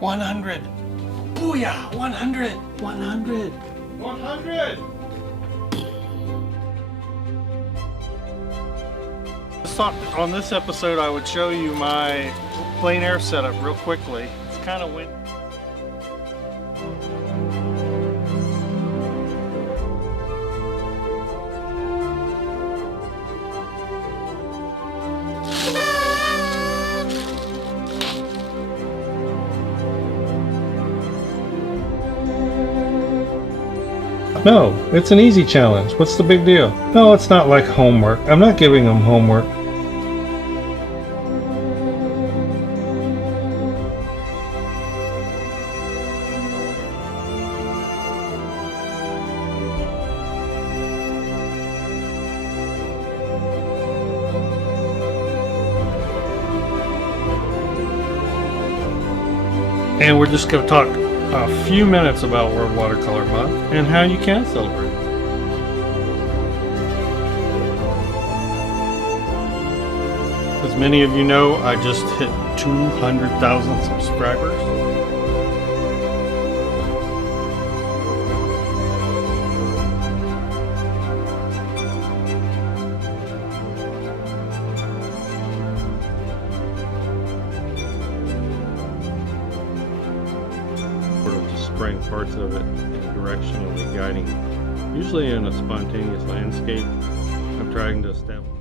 100. Booyah! 100. 100. 100! I thought on this episode I would show you my plein air setup real quickly. It's kind of went. No, it's an easy challenge. What's the big deal? No, it's not like homework. I'm not giving them homework. And we're just going to talk a few minutes about World Watercolor Month and how you can celebrate. As many of you know, I just hit 200,000 subscribers. Spraying parts of it and directionally guiding, usually in a spontaneous landscape. I'm trying to establish